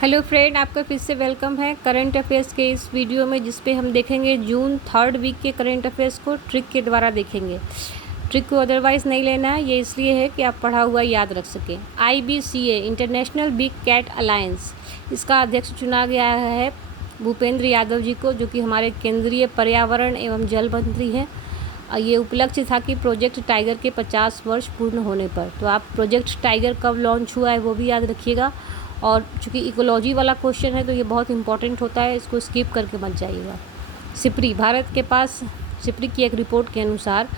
Hello friend, आपका फिर से वेलकम है करंट अफेयर्स के इस वीडियो में, जिस पे हम देखेंगे जून 3rd वीक के करंट अफेयर्स को ट्रिक के द्वारा देखेंगे। ट्रिक को अदरवाइज़ नहीं लेना है, ये इसलिए है कि आप पढ़ा हुआ याद रख सकें। IBCA international big cat alliance, इसका अध्यक्ष चुना गया है भूपेंद्र यादव जी को, जो कि हमारे केंद्रीय पर्यावरण एवं जल मंत्री हैं। ये उपलक्ष्य था कि प्रोजेक्ट टाइगर के 50 वर्ष पूर्ण होने पर। तो आप प्रोजेक्ट टाइगर कब लॉन्च हुआ है वो भी याद रखिएगा। और चूँकि इकोलॉजी वाला क्वेश्चन है तो ये बहुत इंपॉर्टेंट होता है, इसको स्किप करके मत जाइएगा। सिपरी, भारत के पास सिपरी की एक रिपोर्ट के अनुसार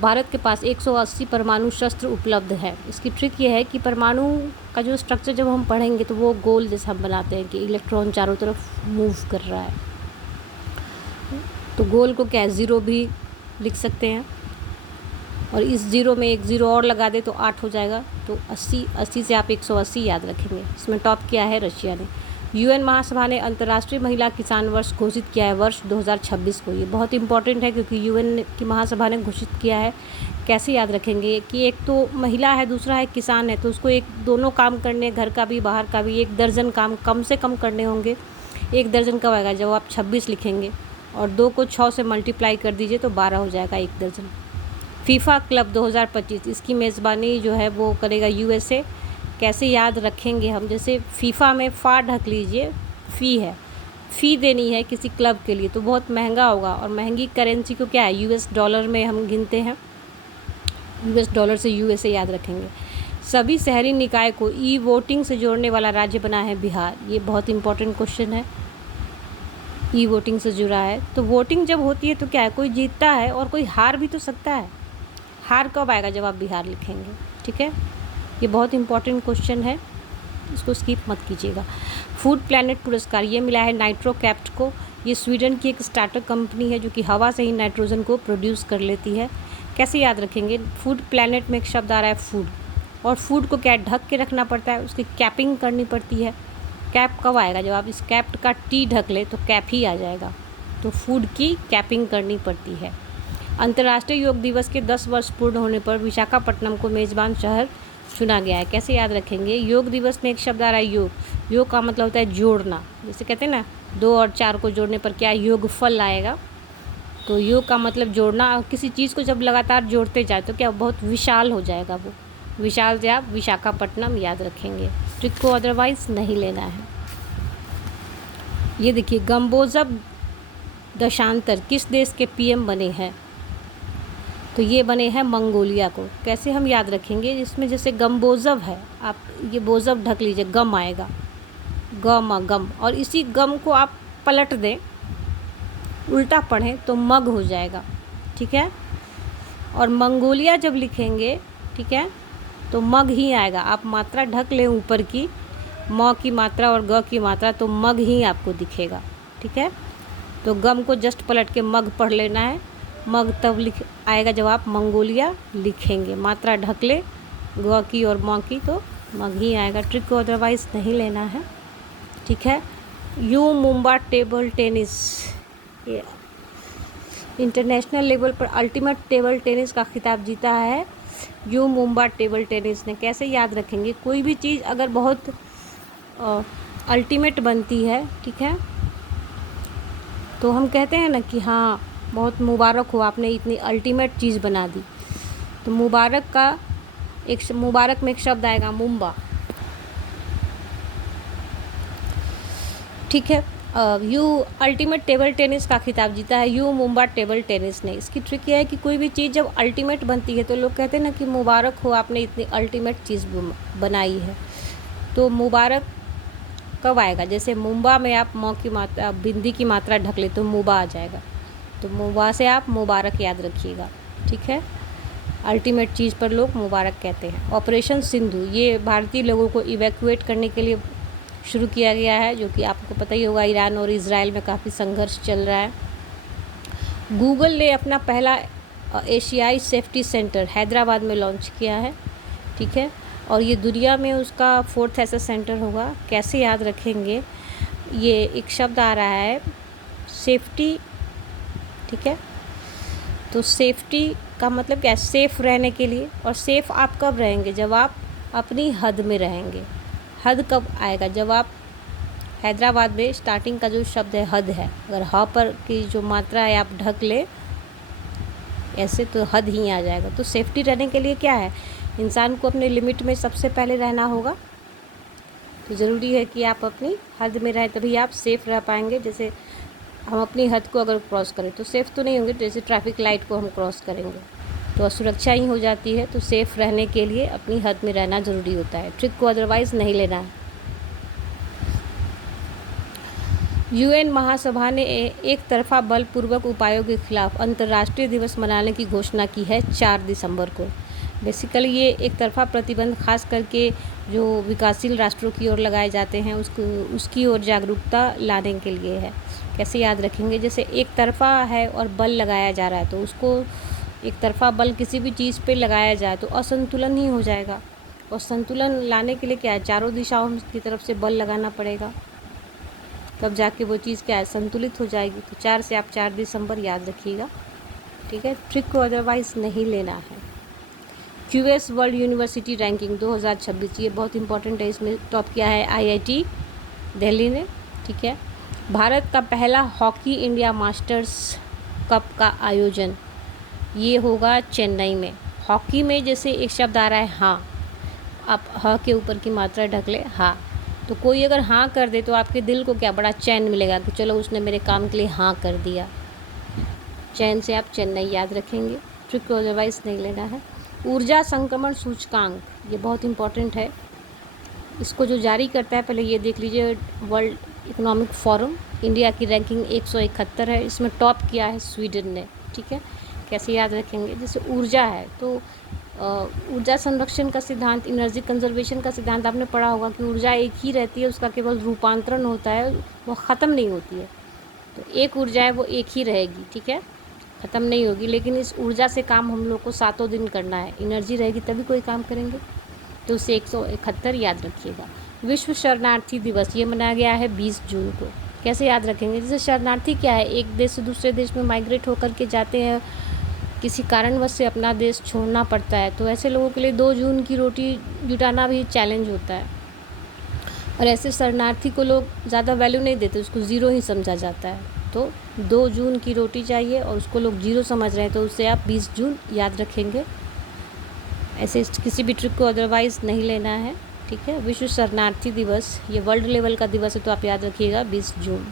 भारत के पास 180 परमाणु शस्त्र उपलब्ध है। इसकी ट्रिक ये है कि परमाणु का जो स्ट्रक्चर जब हम पढ़ेंगे तो वो गोल जैसा हम बनाते हैं कि इलेक्ट्रॉन चारों तरफ मूव कर रहा है। तो गोल को क्या 0 भी लिख सकते हैं, और इस 0 में एक 0 और लगा दे तो 8 हो जाएगा। तो 80 से आप 180 याद रखेंगे। इसमें टॉप किया है रशिया ने। UN महासभा ने अंतर्राष्ट्रीय महिला किसान वर्ष घोषित किया है वर्ष 2026 को। ये बहुत इंपॉर्टेंट है क्योंकि UN की महासभा ने घोषित किया है। कैसे याद रखेंगे कि एक तो महिला है, दूसरा है किसान है, तो उसको एक दोनों काम करने, घर का भी बाहर का भी, 1 दर्जन काम कम से कम करने होंगे। 1 दर्जन कब आएगा? जब आप 26 लिखेंगे और 2 को 6 से मल्टीप्लाई कर दीजिए तो 12 हो जाएगा 1 दर्जन। फीफा क्लब 2025, इसकी मेज़बानी जो है वो करेगा USA। कैसे याद रखेंगे हम? जैसे फीफा में फ़ा ढक लीजिए, फ़ी है, फ़ी देनी है किसी क्लब के लिए तो बहुत महंगा होगा, और महंगी करेंसी को क्या है, US डॉलर में हम गिनते हैं। US डॉलर से USA याद रखेंगे। सभी शहरी निकाय को वोटिंग से जोड़ने वाला राज्य बना है बिहार। ये बहुत इंपॉर्टेंट क्वेश्चन है। वोटिंग से जुड़ा है, तो वोटिंग जब होती है तो क्या है, कोई जीतता है और कोई हार भी तो सकता है। हार कब आएगा? जब आप बिहार लिखेंगे। ठीक है, ये बहुत इंपॉर्टेंट क्वेश्चन है, इसको स्किप मत कीजिएगा। फूड प्लैनेट पुरस्कार ये मिला है नाइट्रोकैप्ट को। ये स्वीडन की एक स्टार्टअप कंपनी है जो कि हवा से ही नाइट्रोजन को प्रोड्यूस कर लेती है। कैसे याद रखेंगे? फूड प्लैनेट में एक शब्द आ रहा है फूड, और फूड को क्या ढक के रखना पड़ता है, उसकी कैपिंग करनी पड़ती है। कैप कब आएगा? जब आप इस कैप का टी ढक ले तो कैप ही आ जाएगा। तो फूड की कैपिंग करनी पड़ती है। अंतर्राष्ट्रीय योग दिवस के 10 वर्ष पूर्ण होने पर विशाखापट्टनम को मेज़बान शहर चुना गया है। कैसे याद रखेंगे? योग दिवस में एक शब्द आ रहा है योग। योग का मतलब होता है जोड़ना, जैसे कहते हैं ना 2 और 4 को जोड़ने पर क्या योग फल आएगा। तो योग का मतलब जोड़ना, और किसी चीज़ को जब लगातार जोड़ते जाए तो क्या बहुत विशाल हो जाएगा। वो विशाल से आप विशाखापट्टनम याद रखेंगे। ट्रिक को अदरवाइज नहीं लेना है। ये देखिए, गम्बोजब दशांतर किस देश के PM बने हैं? तो ये बने हैं मंगोलिया को। कैसे हम याद रखेंगे? इसमें जैसे गम्बोजब है, आप ये बोजब ढक लीजिए, गम आएगा, गम, और इसी गम को आप पलट दें, उल्टा पढ़ें तो मग हो जाएगा। ठीक है, और मंगोलिया जब लिखेंगे, ठीक है, तो मग ही आएगा। आप मात्रा ढक लें ऊपर की, म की मात्रा और ग की मात्रा, तो मग ही आपको दिखेगा। ठीक है, तो गम को जस्ट पलट के मग पढ़ लेना है। मग तब लिख आएगा जब आप मंगोलिया लिखेंगे। मात्रा ढक ले ग की और म की तो मग ही आएगा। ट्रिक को अदरवाइज नहीं लेना है। ठीक है, यू मुंबा टेबल टेनिस, ये इंटरनेशनल लेवल पर अल्टीमेट टेबल टेनिस का खिताब जीता है यू मुंबा टेबल टेनिस ने। कैसे याद रखेंगे? कोई भी चीज़ अगर बहुत अल्टीमेट बनती है, ठीक है, तो हम कहते हैं ना कि हाँ बहुत मुबारक हो, आपने इतनी अल्टीमेट चीज़ बना दी। तो मुबारक में एक शब्द आएगा मुंबा। ठीक है, यू अल्टीमेट टेबल टेनिस का खिताब जीता है यू मुंबा टेबल टेनिस ने। इसकी ट्रिक यह है कि कोई भी चीज़ जब अल्टीमेट बनती है तो लोग कहते हैं ना कि मुबारक हो, आपने इतनी अल्टीमेट चीज़ बनाई है। तो मुबारक कब आएगा? जैसे मुंबा में आप म की मात्रा, बिंदी की मात्रा ढक ले तो मुबा आ जाएगा। तो मुबा से आप मुबारक याद रखिएगा। ठीक है, अल्टीमेट चीज़ पर लोग मुबारक कहते हैं। ऑपरेशन सिंधु ये भारतीय लोगों को इवैक्यूएट करने के लिए शुरू किया गया है, जो कि आपको पता ही होगा ईरान और इज़राइल में काफ़ी संघर्ष चल रहा है। गूगल ने अपना पहला एशियाई सेफ्टी सेंटर हैदराबाद में लॉन्च किया है। ठीक है, और ये दुनिया में उसका 4th ऐसा सेंटर होगा। कैसे याद रखेंगे? ये एक शब्द आ रहा है सेफ्टी। ठीक है, तो सेफ्टी का मतलब क्या है? सेफ़ रहने के लिए। और सेफ़ आप कब रहेंगे? जब आप अपनी हद में रहेंगे। हद कब आएगा? जब आप हैदराबाद में स्टार्टिंग का जो शब्द है हद है, अगर ह पर की जो मात्रा है आप ढक ले ऐसे तो हद ही आ जाएगा। तो सेफ्टी रहने के लिए क्या है, इंसान को अपने लिमिट में सबसे पहले रहना होगा। तो ज़रूरी है कि आप अपनी हद में रहें, तभी आप सेफ़ रह पाएंगे। जैसे हम अपनी हद को अगर क्रॉस करें तो सेफ़ तो नहीं होंगे, जैसे ट्रैफिक लाइट को हम क्रॉस करेंगे तो असुरक्षा ही हो जाती है। तो सेफ़ रहने के लिए अपनी हद में रहना ज़रूरी होता है, ट्रिक को अदरवाइज़ नहीं लेना है। यूएन महासभा ने एक तरफा बलपूर्वक उपायों के खिलाफ अंतर्राष्ट्रीय दिवस मनाने की घोषणा की है 4 दिसंबर को। बेसिकली ये एक तरफा प्रतिबंध खास करके जो विकासशील राष्ट्रों की ओर लगाए जाते हैं उसकी ओर जागरूकता लाने के लिए है। कैसे याद रखेंगे, जैसे एक तरफा है और बल लगाया जा रहा है तो उसको एक तरफा बल किसी भी चीज़ पे लगाया जाए तो असंतुलन ही हो जाएगा, और संतुलन लाने के लिए क्या है, चारों दिशाओं की तरफ से बल लगाना पड़ेगा, तब जाके वो चीज़ क्या है, संतुलित हो जाएगी। तो 4 से आप 4 दिसंबर याद रखिएगा, ठीक है। ट्रिक को अदरवाइज़ नहीं लेना है। क्यूएस वर्ल्ड यूनिवर्सिटी रैंकिंग 2026, ये बहुत इंपॉर्टेंट है। इसमें टॉप किया है आईआईटी दिल्ली ने, ठीक है। भारत का पहला हॉकी इंडिया मास्टर्स कप का आयोजन ये होगा चेन्नई में। हॉकी में जैसे एक शब्द आ रहा है हाँ, आप ह के ऊपर की मात्रा ढक ले हाँ, तो कोई अगर हाँ कर दे तो आपके दिल को क्या बड़ा चैन मिलेगा कि चलो उसने मेरे काम के लिए हाँ कर दिया। चैन से आप चेन्नई याद रखेंगे, ट्रिक को अदरवाइज़ नहीं लेना है। ऊर्जा संक्रमण सूचकांक ये बहुत इंपॉर्टेंट है, इसको जो जारी करता है पहले ये देख लीजिए, वर्ल्ड इकोनॉमिक फोरम। इंडिया की रैंकिंग 171 है, इसमें टॉप किया है स्वीडन ने, ठीक है। कैसे याद रखेंगे, जैसे ऊर्जा है तो ऊर्जा संरक्षण का सिद्धांत, एनर्जी कंजर्वेशन का सिद्धांत आपने पढ़ा होगा कि ऊर्जा एक ही रहती है, उसका केवल रूपांतरण होता है, वो ख़त्म नहीं होती है। तो एक ऊर्जा है वो एक ही रहेगी, ठीक है, ख़त्म नहीं होगी। लेकिन इस ऊर्जा से काम हम लोग को 7 दिन करना है, एनर्जी रहेगी तभी कोई काम करेंगे। तो उसे 171 याद रखिएगा। विश्व शरणार्थी दिवस ये मनाया गया है 20 जून को। कैसे याद रखेंगे, जैसे शरणार्थी क्या है, एक देश से दूसरे देश में माइग्रेट होकर के जाते हैं, किसी कारणवश से अपना देश छोड़ना पड़ता है, तो ऐसे लोगों के लिए 2 जून की रोटी जुटाना भी चैलेंज होता है। और ऐसे शरणार्थी को लोग ज़्यादा वैल्यू नहीं देते, उसको ज़ीरो ही समझा जाता है। तो 2 जून की रोटी चाहिए और उसको लोग ज़ीरो समझ रहे हैं, तो उससे आप 20 जून याद रखेंगे। ऐसे किसी भी ट्रिक को अदरवाइज़ नहीं लेना है, ठीक है। विश्व शरणार्थी दिवस ये वर्ल्ड लेवल का दिवस है, तो आप याद रखिएगा 20 जून।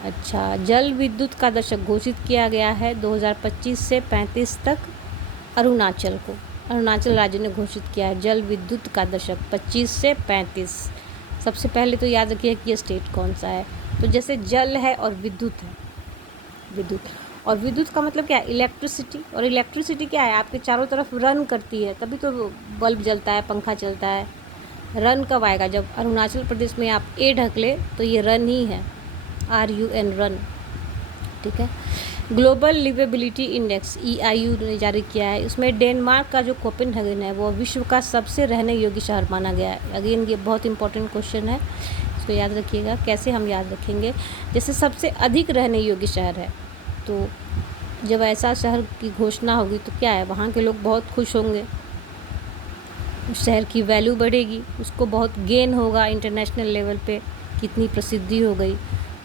अच्छा, जल विद्युत का दशक घोषित किया गया है 2025 से 35 तक अरुणाचल को। अरुणाचल राज्य ने घोषित किया है जल विद्युत का दशक 25 से 35। सबसे पहले तो याद रखिए कि ये स्टेट कौन सा है। तो जैसे जल है और विद्युत है, विद्युत और विद्युत का मतलब क्या है, इलेक्ट्रिसिटी। और इलेक्ट्रिसिटी क्या है, आपके चारों तरफ रन करती है, तभी तो बल्ब जलता है, पंखा चलता है। रन कब आएगा, जब अरुणाचल प्रदेश में आप ए ढक ले तो ये रन ही है, RUN रन, ठीक है। ग्लोबल लिवेबिलिटी इंडेक्स EIU ने जारी किया है, इसमें डेनमार्क का जो कोपेनहेगन है वो विश्व का सबसे रहने योग्य शहर माना गया है। अगेन ये बहुत इंपॉर्टेंट क्वेश्चन है, इसको याद रखिएगा। कैसे हम याद रखेंगे, जैसे सबसे अधिक रहने योग्य शहर है, तो जब ऐसा शहर की घोषणा होगी तो क्या है, वहाँ के लोग बहुत खुश होंगे, उस शहर की वैल्यू बढ़ेगी, उसको बहुत गेन होगा इंटरनेशनल लेवल पे, कितनी प्रसिद्धि हो गई।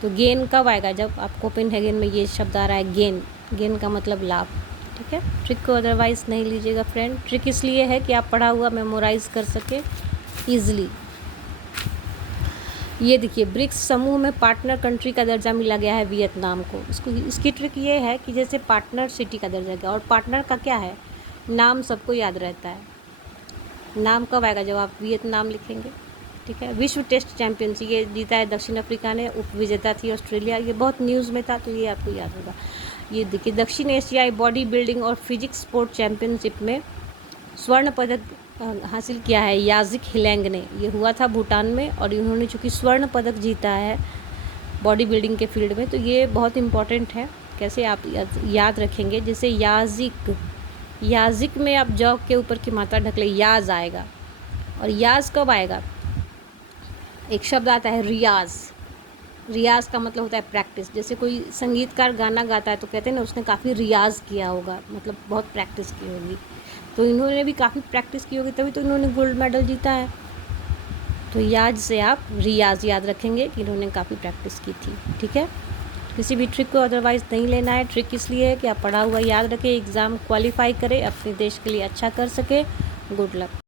तो गेन कब आएगा, जब आप कोपेनहेगन में ये शब्द आ रहा है गेन, गेन का मतलब लाभ, ठीक है। ट्रिक को अदरवाइज़ नहीं लीजिएगा फ्रेंड, ट्रिक इसलिए है कि आप पढ़ा हुआ मेमोराइज़ कर सके ईजिली। ये देखिए, ब्रिक्स समूह में पार्टनर कंट्री का दर्जा मिला गया है वियतनाम को। इसकी ट्रिक ये है कि जैसे पार्टनर सिटी का दर्जा गया, और पार्टनर का क्या है, नाम सबको याद रहता है। नाम कब आएगा, जब आप वियतनाम लिखेंगे, ठीक है। विश्व टेस्ट चैंपियनशिप ये जीता है दक्षिण अफ्रीका ने, उप विजेता थी ऑस्ट्रेलिया, ये बहुत न्यूज़ में था तो ये आपको याद होगा। ये देखिए, दक्षिण एशियाई बॉडी बिल्डिंग और फिजिक्स स्पोर्ट चैंपियनशिप में स्वर्ण पदक हासिल किया है याजिक हिलेंग ने। ये हुआ था भूटान में, और इन्होंने चूँकि स्वर्ण पदक जीता है बॉडी बिल्डिंग के फील्ड में, तो ये बहुत इंपॉर्टेंट है। कैसे आप याद रखेंगे, जैसे याजिक में आप जॉ के ऊपर की मात्रा ढक ले, याज आएगा। और याज कब आएगा, एक शब्द आता है रियाज। रियाज का मतलब होता है प्रैक्टिस। जैसे कोई संगीतकार गाना गाता है तो कहते हैं ना उसने काफ़ी रियाज किया होगा, मतलब बहुत प्रैक्टिस की होगी। तो इन्होंने भी काफ़ी प्रैक्टिस की होगी, तभी तो इन्होंने गोल्ड मेडल जीता है। तो याद से आप रियाज याद रखेंगे कि इन्होंने काफ़ी प्रैक्टिस की थी। ठीक है, किसी भी ट्रिक को अदरवाइज़ नहीं लेना है। ट्रिक इसलिए है कि आप पढ़ा हुआ याद रखें, एग्ज़ाम क्वालिफाई करें, अपने देश के लिए अच्छा कर सके। Good luck.